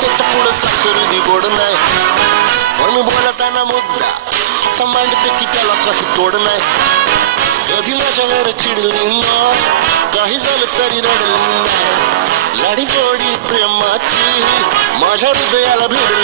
त्याच्या पुढं साखर गोड नाही. पण बोलताना मुद्दा असा मांडते की त्याला काही तोड नाही. कधी माझ्यावर चिडली नाही, काही झालं तरी रडली नाही. लाडी गोडी प्रेमाची माझ्या हृदयाला भिडली